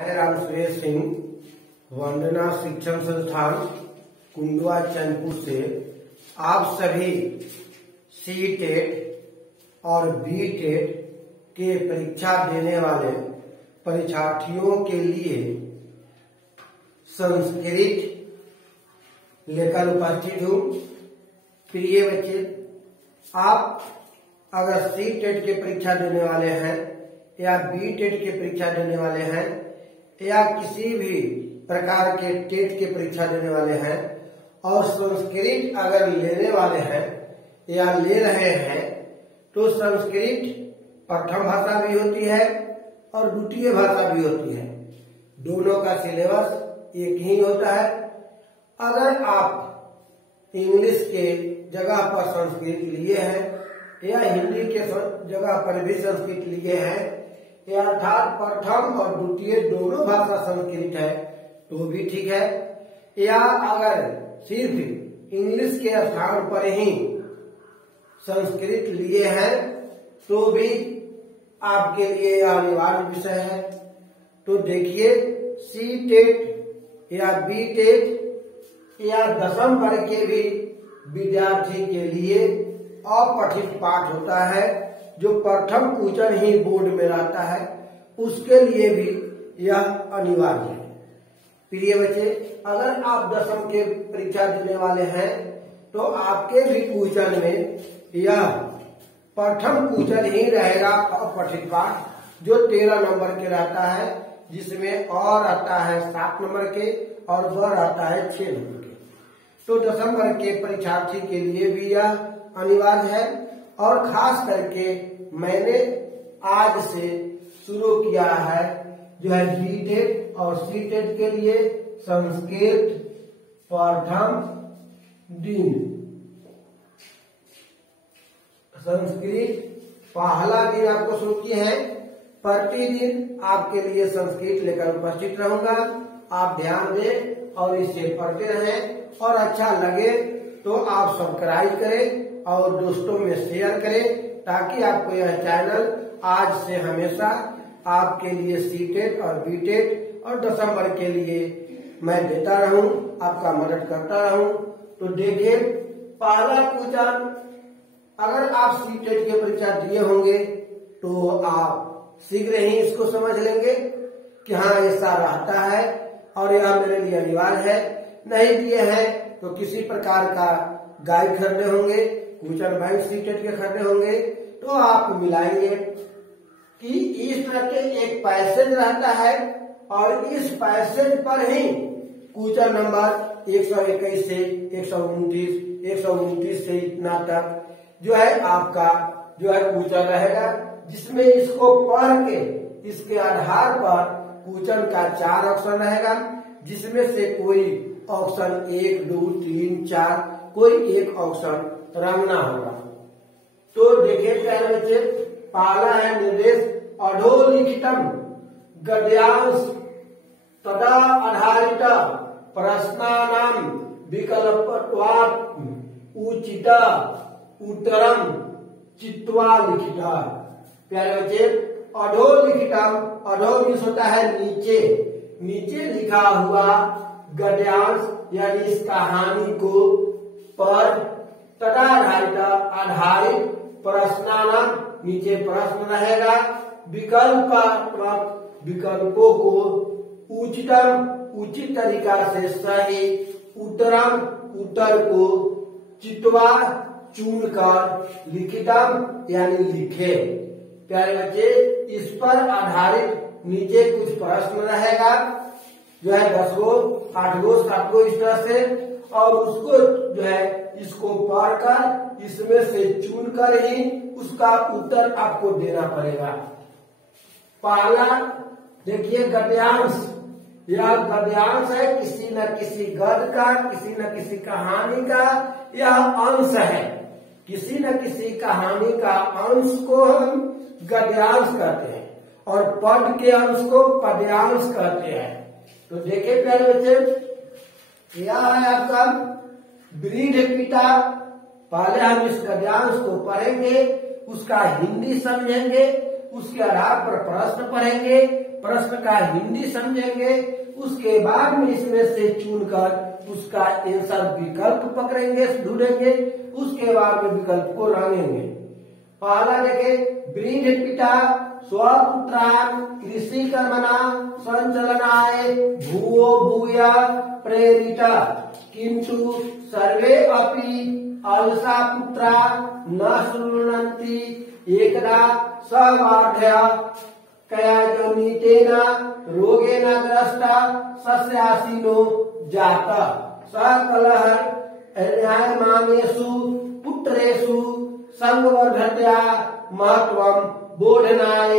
राम सुरेश सिंह, वंदना शिक्षण संस्थान कुंडवा चैनपुर से आप सभी सी-टेट और बी-टेट के परीक्षा देने वाले परीक्षार्थियों के लिए संस्कृत लेकर उपस्थित हूँ। प्रिय बच्चे, आप अगर सी-टेट के परीक्षा देने वाले हैं या बी-टेट के परीक्षा देने वाले हैं या किसी भी प्रकार के टेट के परीक्षा देने वाले हैं और संस्कृत अगर लेने वाले हैं या ले रहे हैं तो संस्कृत प्रथम भाषा भी होती है और द्वितीय भाषा भी होती है। दोनों का सिलेबस एक ही होता है। अगर आप इंग्लिश के जगह पर संस्कृत लिए हैं या हिंदी के जगह पर भी संस्कृत लिए हैं या अर्थात प्रथम और द्वितीय दोनों भाषा संस्कृत है तो भी ठीक है, या अगर सिर्फ इंग्लिश के स्थान पर ही संस्कृत लिए हैं तो भी आपके लिए अनिवार्य विषय है। तो देखिए, सी-टेट या बी-टेट या 10वीं वर्ग के भी विद्यार्थी के लिए अपठित पाठ होता है जो प्रथम क्वेश्चन ही बोर्ड में रहता है, उसके लिए भी यह अनिवार्य है। प्रिय बच्चे, अगर आप 10वीं के परीक्षा देने वाले हैं तो आपके भी क्वेश्चन में यह प्रथम क्वेश्चन ही रहेगा अपठित पाठ जो 13 नंबर के रहता है, जिसमें और आता है 7 नंबर के और ब आता है 6 नंबर के। तो 10वीं वर्ग के परीक्षार्थी के लिए भी यह अनिवार्य है और खास करके मैंने आज से शुरू किया है जो है बी-टेट और सी-टेट के लिए संस्कृत प्रथम दिन। संस्कृत पहला दिन आपको शुरू किए हैं। प्रतिदिन आपके लिए संस्कृत लेकर उपस्थित रहूंगा। आप ध्यान दें और इसे पढ़ते रहें और अच्छा लगे तो आप सब्सक्राइब करें और दोस्तों में शेयर करें ताकि आपको यह चैनल आज से हमेशा आपके लिए सी-टेट और बी-टेट और 10वीं वर्ग के लिए मैं देता रहूं, आपका मदद करता रहूं। तो देखिए, पहला क्वेश्चन अगर आप सी-टेट की परीक्षा दिए होंगे तो आप शीघ्र ही इसको समझ लेंगे कि हाँ ऐसा रहता है और यह मेरे लिए अनिवार्य है। नहीं दिए हैं तो किसी प्रकार का गाइड खरीदे होंगे, क्वेश्चन बैंक सी-टेट के खरीदे होंगे तो आप मिलाएंगे कि इस तरह के एक पैसेज रहता है और इस पैसेज पर ही क्वेश्चन नंबर 121 से 129 से इतना तक जो है आपका जो है क्वेश्चन रहेगा, जिसमें इसको पढ़ के इसके आधार पर क्वेश्चन का 4 ऑप्शन रहेगा, जिसमें से कोई ऑप्शन 1, 2, 3, 4 कोई एक ऑप्शन रंगना होगा। तो देखिए पहले बच्चे, पहला है निर्देश अधोलिखितम गद्यांश तदा आधारित प्रश्नानां विकल्पत्वात् उचित उत्तरम चित्वा लिखिता। प्यारे बच्चे, अधोलिखितम, अधो मीन्स होता है नीचे, नीचे लिखा हुआ गद्यांश यानी इस कहानी को पर तथा आधारित प्रश्नानां, नीचे प्रश्न रहेगा, विकल्पात्मक विकल्पों को उचित तरीका से सही उत्तरम उत्तर को चित्वा चुनकर लिखितम यानी लिखे। प्यारे बच्चे, इस पर आधारित नीचे कुछ प्रश्न रहेगा जो है 10 गो 8 गो 7 गो इस तरह से, और उसको जो है इसको पढ़कर इसमें से चुनकर ही उसका उत्तर आपको देना पड़ेगा। पहला देखिए गद्यांश, यह गद्यांश है किसी न किसी गद्य का, किसी न किसी कहानी का यह अंश है। किसी न किसी कहानी का अंश को हम गद्यांश कहते हैं और पद के अंश को पद्यांश कहते हैं। तो देखिए पहले बच्चे, यह है आपका वृद्ध पिता। पहले हम इस गद्यांश को पढ़ेंगे, उसका हिंदी समझेंगे, उसके आधार पर प्रश्न पढ़ेंगे, प्रश्न का हिंदी समझेंगे, उसके बाद में इसमें से चुनकर उसका आंसर विकल्प पकड़ेंगे, ढूंढेंगे, उसके बाद में विकल्प को रंगेंगे। पहला देखे, वृद्ध पिता स्वपुत्रान कृषि कर्मणा संचलनाय भूयो भूया प्रेरिता किंतु सर्वे अपि अलसा पुत्रा न शृण्वन्ति एकदा सवार्धया कयाजनितेन रोगेन ग्रस्ता सस्यासीनो जाता सकलह न्यायमानेषु पुत्रेषु संवर्धत्या महत्वं बोधनाय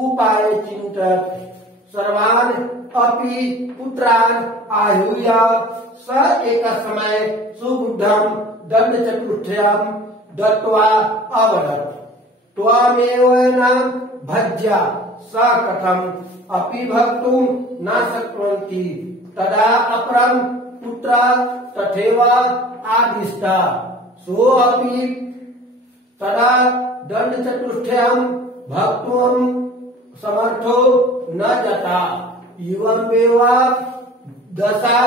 उपाय चिंतत सर्वान् अपि पुत्रान् आहुय स एक समय सुबुद्धं दंडचतुष्टयं दत्त्वा अवदत् त्वमेव न भज्या स कथम् अपि भक्तुं न शक्नुवन्ति तदा अपरं पुत्र तथैव आदिष्टा सोऽपि तदा दंडचतुष्टयं भक्तुं समर्थो न जाता एवमेव दशा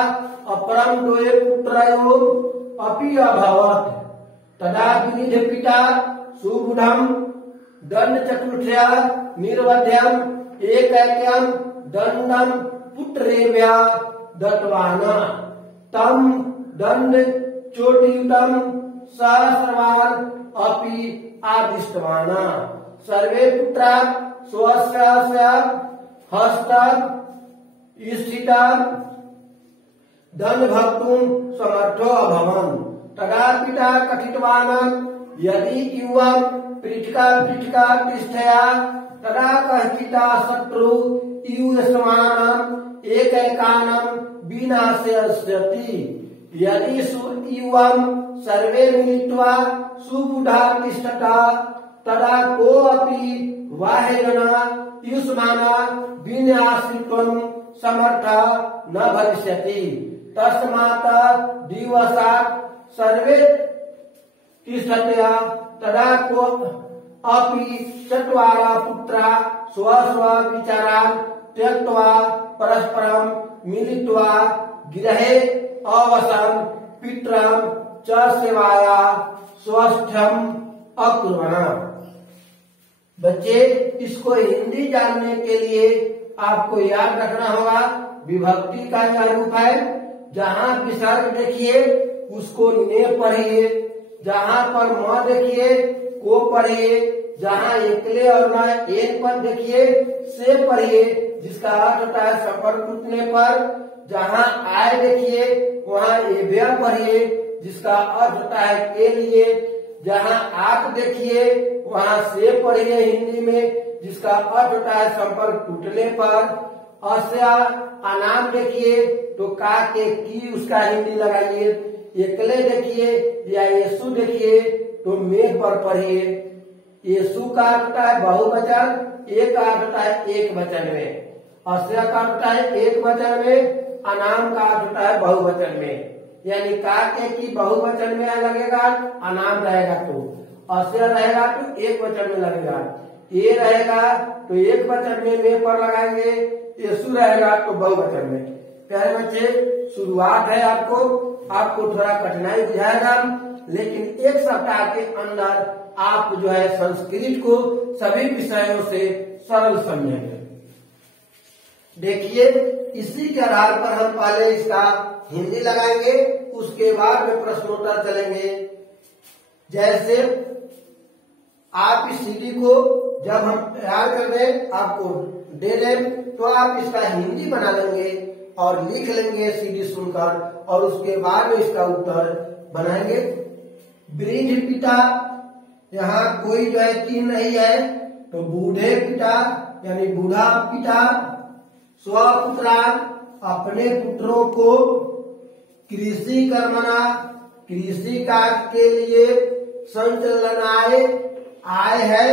अपरं द्वये पुत्रयोः अपि अभवत् तदा विनिध पिता सुबुद्धं दंडचतुष्टया निर्वध्यम् एकैक्यं दंडं पुत्रेभ्य दत्तवान् तं दंडचोटियुतं सहस्रवान् अपि आदिष्टवान् सर्वे पुत्रा स्वस्य हस्तात् स्थितान् दंडभक्तुं समर्थो अभवन् तदा पिता कथितवान् यदि युवं पृथिका तिष्ठया तदा कश्चिता शत्रु युष्मानम् एकैकानं विनाशयति यदि युवं सर्वे मिलित्वा सुबुधा तिष्ठता तदा कोऽपि बाह्यजना युष्माना विनाशितुं समर्था न भविष्यति तस्मात् दिवसात् सर्वे तिष्ठत्या तदा को अपि चत्वारः पुत्रा स्व विचारान् त्यक्त्वा परस्परं मिलित्वा गृहे अवसन् पितरं च सेवाया स्वस्थ्यम् अकुर्वन्। बच्चे, इसको हिंदी जानने के लिए आपको याद रखना होगा विभक्ति का क्या रूप है। जहाँ विसर्ग देखिए उसको ने पढ़िए, जहाँ पर म देखिए को पढ़िए, जहाँ एकले और न एक पर देखिए से पढ़िए जिसका अर्थ होता है संपर्क टूटने पर। जहाँ आय देखिए वहाँ एभ्य पढ़िए जिसका अर्थ होता है के लिए। जहाँ आप देखिए वहाँ से पढ़िए हिंदी में जिसका अर्थ होता है संपर्क टूटने पर। अस्या अनाम देखिए तो का के की उसका हिंदी लगाइए। एकले देखिए या येसु देखिए तो में पर पढ़िए। येसु का अर्थ होता है बहुवचन, एक का अर्थ होता है एक वचन में। अस्या का अर्थ होता है एक वचन में, अनाम का अर्थ होता है बहुवचन में। यानी का के की बहुवचन में लगेगा, अनाम रहेगा तो अस्या रहेगा तो एक वचन में लगेगा। ये रहेगा तो एक वचन में पर लगाएंगे, येसु रहेगा तो बहुवचन में। प्यारे बच्चे, शुरुआत है आपको थोड़ा कठिनाई बुझाएगा, लेकिन एक सप्ताह के अंदर आप जो है संस्कृत को सभी विषयों से सरल समझेंगे। देखिए, इसी के आधार पर हम पहले इसका हिंदी लगाएंगे, उसके बाद में प्रश्नोत्तर चलेंगे। जैसे आप इस सीडी को जब हम तैयार कर दें, आपको दे दें, तो आप इसका हिंदी बना लेंगे और लिख लेंगे सीडी सुनकर, और उसके बाद में इसका उत्तर बनाएंगे। वृद्ध पिता, यहाँ कोई जो है चिन्ह नहीं है, तो बूढ़े पिता यानी बूढ़ा पिता, स्वपुत्रान अपने पुत्रों को, कृषि कर्मणा कृषि कार्य के लिए, संचलनाय आय है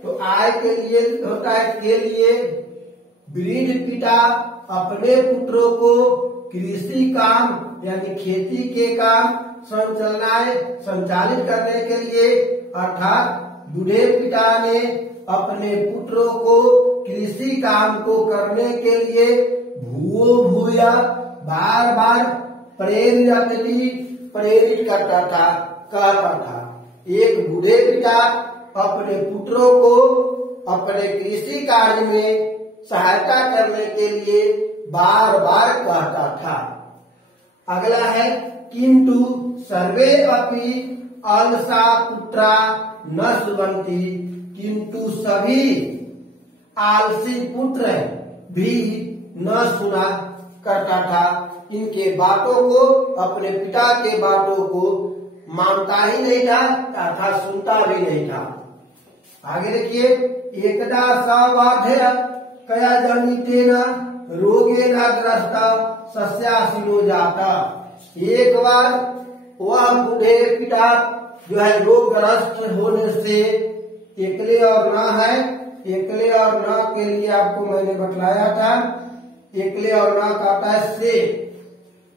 तो आय के लिए होता है के लिए। वृद्ध पिता अपने पुत्रों को कृषि काम यानी खेती के काम, संचलनाय संचालित करने के लिए, अर्थात बूढ़े पिता ने अपने पुत्रों को कृषि काम को करने के लिए भूओ भूया बार बार प्रेरित करता था, कहता था। एक बूढ़े पिता अपने पुत्रों को अपने कृषि कार्य में सहायता करने के लिए बार बार कहता था। अगला है किंतु सर्वे अपि अलसा पुत्रा न सुनन्ति, किंतु सभी आलसी पुत्र भी न सुना करता था। इनके बातों को, अपने पिता के बातों को मानता ही नहीं था तथा सुनता भी नहीं था। आगे देखिए, एकदा सवाध्य कया जनितेन रोगेन ग्रस्त सस्यासीनो जाता। एक बार वह बूढ़े पिता जो है रोगग्रस्त होने से, एकले और न है, एकले और न के लिए आपको मैंने बतलाया था, एकले और न कहता है से,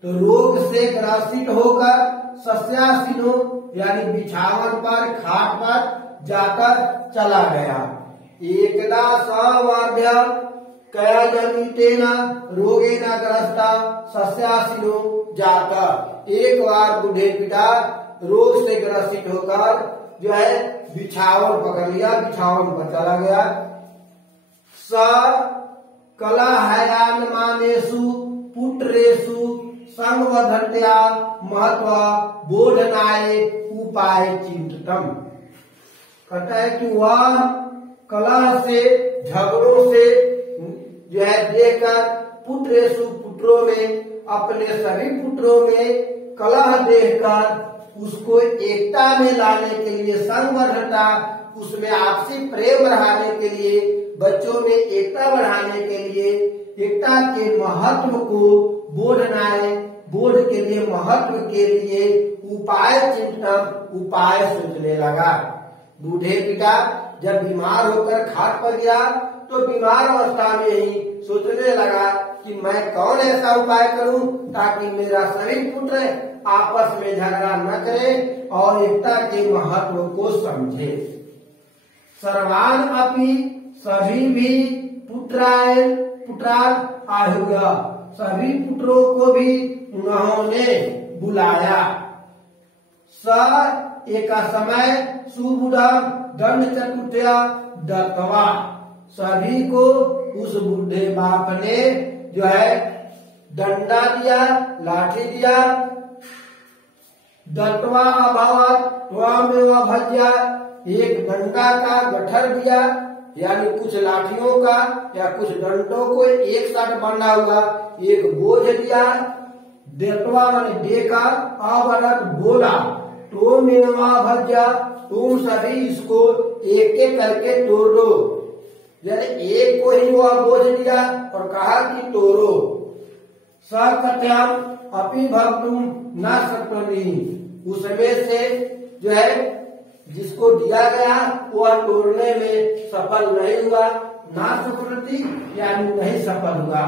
तो रोग से ग्रसित होकर सस्यासीनो यानी बिछावन पर, खाट पर जाकर चला गया। एकदा सवाध्य कया जनितेन रोगेन ग्रस्त सस्यासीनो जाता। एक बार बूढ़े पिता रोग से ग्रसित होकर जो है बिछावन पकड़ लिया, बिछावन पर चला गया। स कलहयान मानेषु पुत्रेषु संवर्धन्त्या महत्व बोधनाय उपाय चिंततम। कहता है कि वह कलह से, झगड़ों से जो है देखकर पुत्रेषु पुत्रों में, अपने सभी पुत्रों में कलह देखकर उसको एकता में लाने के लिए, संवर्धनता, उसमें आपसी प्रेम बढ़ाने के लिए, बच्चों में एकता बढ़ाने के लिए, एकता के महत्व को बोधनाए, बोध के लिए, महत्व के लिए उपाय चिंतन, उपाय सोचने लगा। बूढ़े पिता जब बीमार होकर खाट पर गया तो बीमार अवस्था में ही सोचने लगा कि मैं कौन ऐसा उपाय करूं ताकि मेरा सभी पुत्र आपस में झगड़ा न करे और एकता के महत्व को समझे। सर्वान अपि सभी भी पुत्रा आहुगा, सभी पुत्रों को भी उन्होंने बुलाया। एक समय सुबुढ़ा दंड चतुर्थया दत्तवा, सभी को उस बूढ़े बाप ने जो है डंडा दिया, लाठी दिया। दत्तवा अभावत त्वमेव भज्या, एक डंडा का गठर दिया, यानी कुछ लाठियों का या कुछ डंडों को एक साथ बंधा हुआ एक बोझ दिया। दत्तवा माने दे का, अवरत बोला, त्वमेव भज्या, तुम सभी इसको एक एक करके तोड़ दो। यानी एक को ही वह बोझ दिया और कहा कि तोड़ो। सकथ्यम अपि भक्तुम न शक्नोमि, उसमें से जो है जिसको दिया गया वह तोड़ने में सफल नहीं हुआ, ना सफलती यानी नहीं सफल हुआ।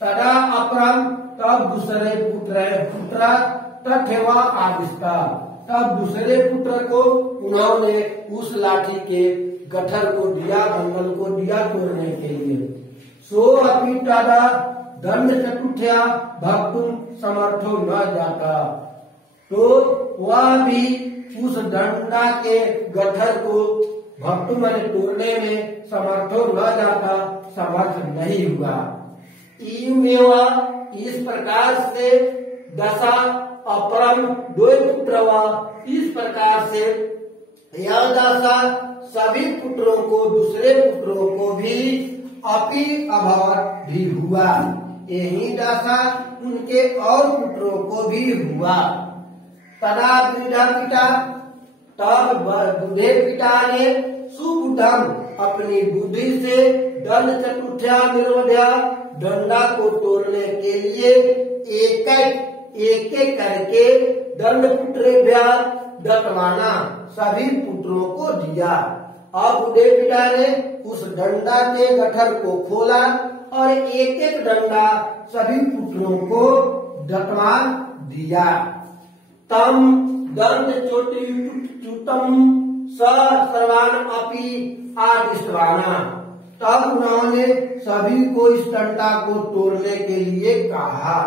तदा अपरम, तब दूसरे पुत्र तथेवा आदिस्ता, तब दूसरे पुत्र को उन्होंने उस लाठी के गठर को दिया, बंडल को दिया तोड़ने के लिए। सो अपि तदा दंड चतुर्थया भक्तुम समर्थो न जाता, तो वह भी उस डंडा के गठर को भक्तु माने तोड़ने में समर्थो न जाता, समर्थ नहीं हुआ। इस प्रकार से दशा अपरम दो पुत्र हुआ, इस प्रकार से यह दशा सभी पुत्रों को, दूसरे पुत्रों को भी अपि अभावत भी हुआ। यही दशा उनके और पुत्रों को भी हुआ। तदा वृद्धा पिता, तब बूढ़े पिता ने सुबुद्धम, अपनी बुद्धि से दंड चतुर्थया निर्वध्या, डंडा को तोड़ने के लिए एक एक करके दंड पुत्रेभ्या दत्तवाना, सभी पुत्रों को दिया। अब बूढ़े पिता ने उस डंडा के गठर को खोला और एक एक डंडा सभी पुत्रों को दत्तवान दिया। तम दंड चोटिच्युतम सर्वान अपि आदिष्टवाना, तब उन्होंने सभी को इस डंडा को तोड़ने के लिए कहा।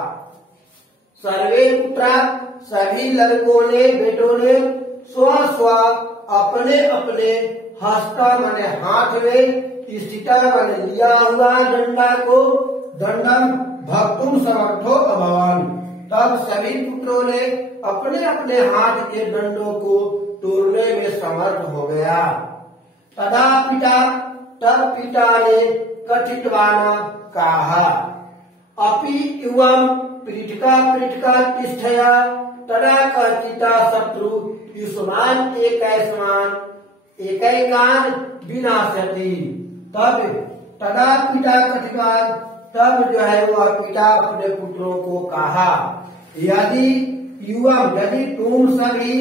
सर्वे पुत्रा, सभी लड़कों ने, बेटों ने स्व स्व अपने अपने हस्ता माने हाथ में स्थिता माने लिया हुआ डंडा को दंडम भक्तुम समर्थो अभवन। तब सभी पुत्रों ने अपने अपने हाथ के डंडों को तोड़ने में समर्थ हो गया। तदा पिता, तब पिता ने कथितवाना कहा, अपि युवम पृथका पृथका तिष्ठया तदा कथिता शत्रु युष्मान एकैकान विनाशति। तब तदा पिता कथितवान, तब जो है वह पिता अपने पुत्रों को कहा, यदि युवम, यदि तुम सभी,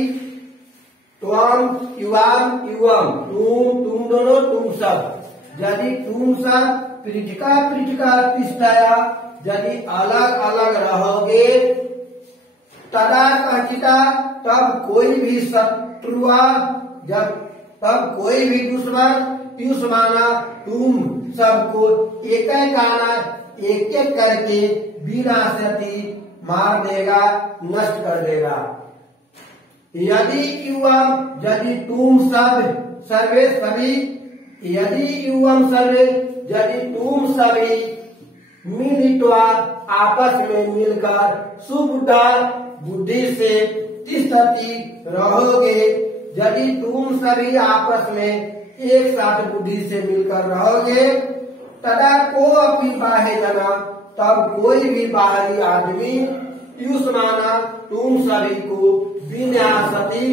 त्वम युवाम युवम, तुम दोनों, तुम सब, यदि तुम सब पृथका पृथका तिष्ठया, यदि अलग अलग रहोगे, तदा कथिता, तब कोई भी शत्रुआ, जब तब कोई भी दुश्मन युष्माना तुम सबको एक एक करके विनाशति मार देगा, नष्ट कर देगा। यदि युवम, यदि तुम सब सर्वे सभी, यदि युवम सर्वे, यदि तुम सभी मिलित्वा आपस में मिलकर सुबुद्धा बुद्धि से तिष्ठति रहोगे, यदि तुम सभी आपस में एक साथ बुद्धि से मिलकर रहोगे, तदा को अपनी बाह्य जना, तब कोई भी बाहरी आदमी युष्माना तुम सभी को विनाशति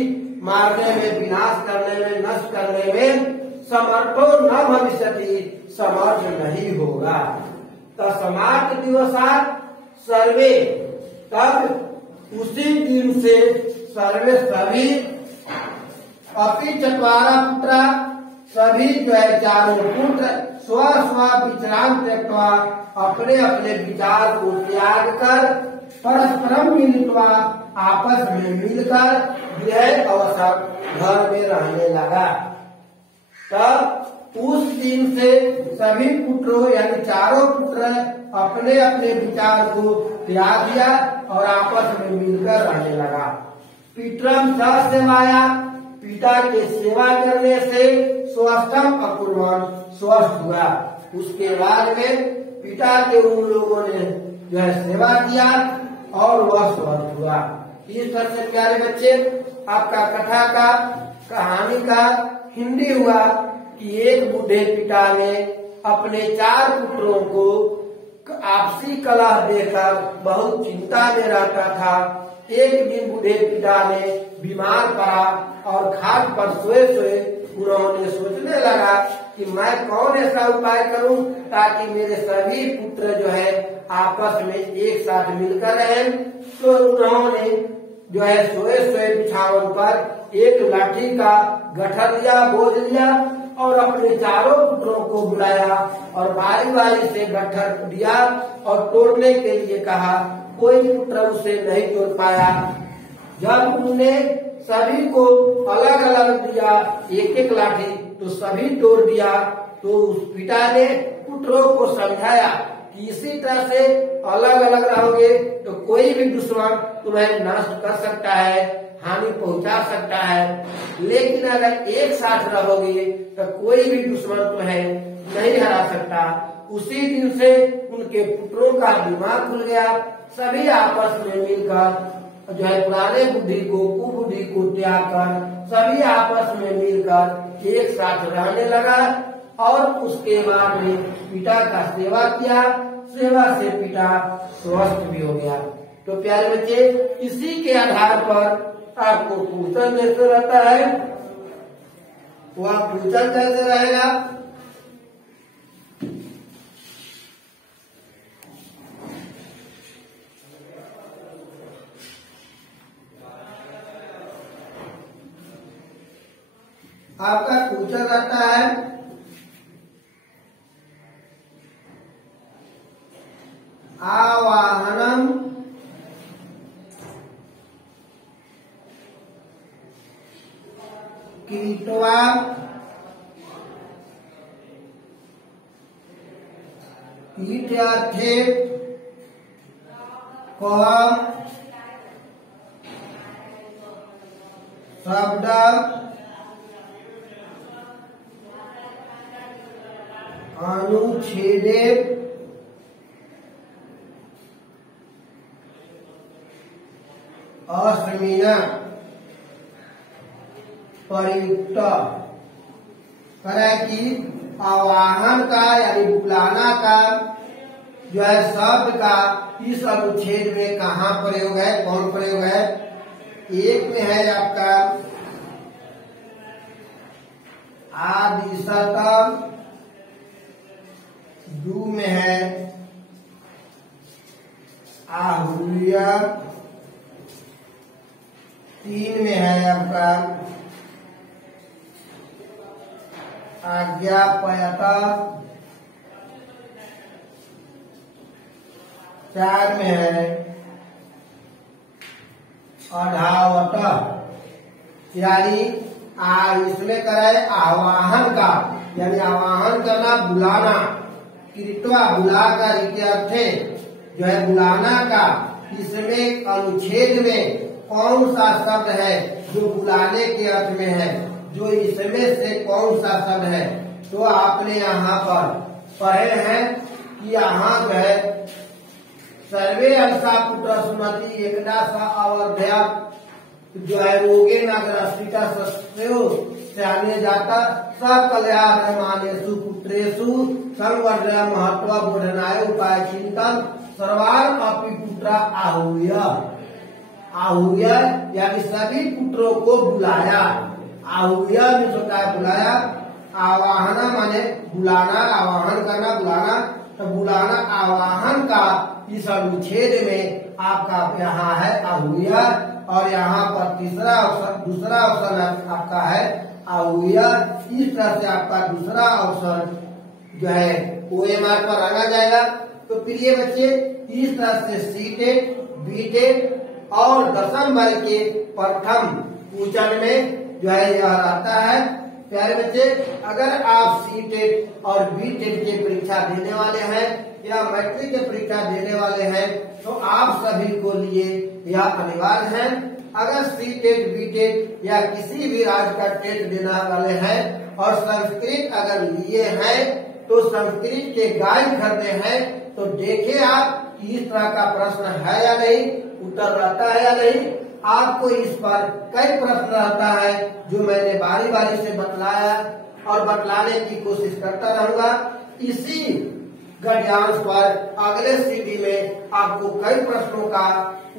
मारने में, विनाश करने में, नष्ट करने में समर्थो न भविष्यति, समर्थ नहीं होगा। तस्मात् दिवसात् सर्वे, तब उसी दिन से सर्वे सभी, अपि चत्वारा पुत्रा, सभी जो है चारों पुत्र स्व स्व विचार त्यक्त्वा, अपने अपने विचार को त्याग कर परस्परम मिलित्वा आपस में मिलकर गृह अवसर घर में रहने लगा। तब उस दिन से सभी पुत्रों यानी चारों पुत्र अपने अपने विचार को त्याग दिया और आपस में मिलकर रहने लगा। पितरम स सेवाया, पिता के सेवा करने से स्वस्थम अकुर्वन, स्वस्थ हुआ। उसके बाद में पिता के उन लोगों ने जो है सेवा किया और वह स्वस्थ हुआ। इस तरह से प्यारे बच्चे, आपका कथा का, कहानी का हिंदी हुआ कि एक बूढ़े पिता ने अपने 4 पुत्रों को आपसी कलह देकर बहुत चिंता में रहता था। एक दिन बूढ़े पिता ने बीमार पड़ा और खाट पर सोए सोए उन्होंने सोचने लगा कि मैं कौन ऐसा उपाय करूं ताकि मेरे सभी पुत्र जो है आपस में एक साथ मिलकर रहें। तो उन्होंने जो है सोए सोए बिछावन पर एक लाठी का गठर लिया, बोझ लिया और अपने चारों पुत्रों को बुलाया और बारी बारी से गठर दिया और तोड़ने के लिए कहा। कोई पुत्र उसे नहीं तोड़ पाया। जब उन्होंने सभी को अलग अलग दिया एक एक लाठी, तो सभी तोड़ दिया। तो उस पिता ने पुत्रों को समझाया कि इसी तरह से अलग अलग रहोगे तो कोई भी दुश्मन तुम्हें नष्ट कर सकता है, हानि पहुंचा सकता है, लेकिन अगर एक साथ रहोगे तो कोई भी दुश्मन तुम्हें नहीं हरा सकता। उसी दिन से उनके पुत्रों का दिमाग खुल गया। सभी आपस में मिलकर जो है पुराने बुद्धि को, कुबुद्धि को त्याग कर सभी आपस में मिलकर एक साथ रहने लगा और उसके बाद में पिता का सेवा किया। सेवा से पिता स्वस्थ भी हो गया। तो प्यारे बच्चे, इसी के आधार पर आपको पूछन जैसे रहता है, वह पूछन कैसे रहेगा? आपका क्वेश्चन रहता है आवाहनम कीटवा इत्यर्थे कम शब्द अनुच्छेदे अस्मिना प्रयुक्त करे कि आवाहन का यानी बुलाना का जो है शब्द का इस अनुच्छेद में कहाँ प्रयोग है, कौन प्रयोग है। एक में है आपका आदिशत, दो में है आहूय, तीन में है आपका आज्ञापयत, चार में है अधावत, यानी इसमें कराए आवाहन का, यानी आवाहन करना, बुलाना, कृत्वा बुला का अर्थे जो है बुलाना का। इसमें अनुच्छेद में कौन सा शब्द है जो बुलाने के अर्थ में है, जो इसमें से कौन सा शब्द है। तो आपने यहाँ पर पढ़े हैं कि यहाँ जो है सर्वे अंशा पुत्र सुमति एकदा सा अवध्या जो है रोगे नागरास्पिता से आने जाता सकल्याण मानेसु पुत्रेशु संवर्धन महत्व बोधनाय उपाय चिंतन सर्वान अपि पुत्रा आहूय। आहूय यानी सभी पुत्रों को बुलाया। आहूय में होता है बुलाया। आवाहना माने बुलाना, आवाहन करना, बुलाना। तो बुलाना आवाहन का इस अनुच्छेद में आपका यहाँ है आहूय, और यहाँ पर दूसरा ऑप्शन आपका है आहूय। इस तरह से आपका दूसरा ऑप्शन जो है OMR पर आना जाएगा। तो प्रिय बच्चे, इस तरह से C.Tet, B.Tet और 10वीं वर्ग के प्रथम पूजन में जो है यह आता है। प्यारे बच्चे, अगर आप C.Tet और B.Tet की परीक्षा देने वाले हैं या मैट्रिक की परीक्षा देने वाले हैं तो आप सभी को लिए यह अनिवार्य है। अगर C.Tet, B.Tet या किसी भी राज्य का टेट देने वाले हैं और संस्कृत अगर लिए हैं तो संस्कृत के गाइड करते हैं तो देखे आप कि इस तरह का प्रश्न है या नहीं, उत्तर रहता है या नहीं। आपको इस पर कई प्रश्न रहता है जो मैंने बारी बारी से बतलाया और बतलाने की कोशिश करता रहूंगा। इसी गद्यांश पर अगले सीडी में आपको कई प्रश्नों का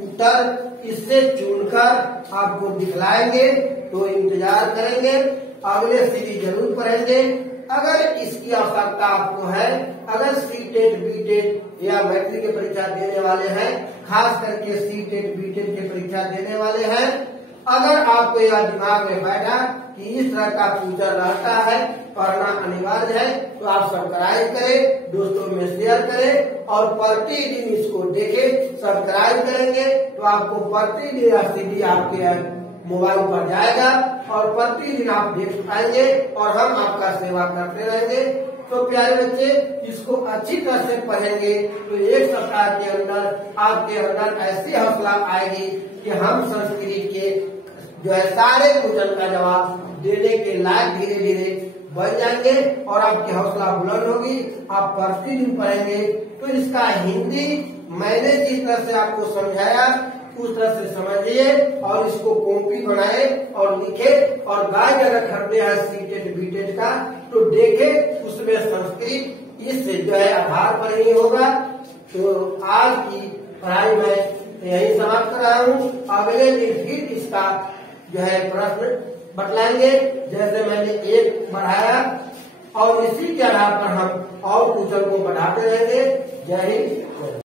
उत्तर इससे चुनकर आपको दिखलाएंगे, तो इंतजार करेंगे। अगले सीडी जरूर पढ़ेंगे। अगर इसकी आवश्यकता आपको है, अगर C.Tet, B.Tet या मैट्रिक की परीक्षा देने वाले हैं, खास करके C.Tet, B.Tet की परीक्षा देने वाले हैं, अगर आपको यह दिमाग में बैठा कि इस तरह का फ्यूचर रहता है, पढ़ना अनिवार्य है, तो आप सब्सक्राइब करें, दोस्तों में शेयर करें और प्रतिदिन इसको देखें। सब्सक्राइब करेंगे तो आपको प्रतिदिन सीडी आपके मोबाइल पर जाएगा और प्रतिदिन आप देख पाएंगे और हम आपका सेवा करते रहेंगे। तो प्यारे बच्चे, इसको अच्छी तरह से पढ़ेंगे तो एक सप्ताह के अंदर आपके अंदर ऐसी हौसला आएगी कि हम संस्कृत के जो है सारे क्वेश्चन का जवाब देने के लायक धीरे धीरे बन जाएंगे और आपकी हौसला बुलंद होगी। आप प्रतिदिन पढ़ेंगे तो इसका हिंदी मैंने जिस तरह से आपको समझाया उस तरह से समझिए और इसको कॉपी बनाए और लिखे। और गाइड अगर खरीदे हैं C.Tet, B.Tet का तो देखे उसमें संस्कृत इस जो है आधार पर ही होगा। तो आज की पढ़ाई मैं यही समाप्त कर रहा हूँ। अगले दिन फिर इसका जो है प्रश्न बतलाएंगे, जैसे मैंने एक बढ़ाया और इसी के आधार पर हम और क्वेश्चन को बढ़ाते रहेंगे। जय हिंद।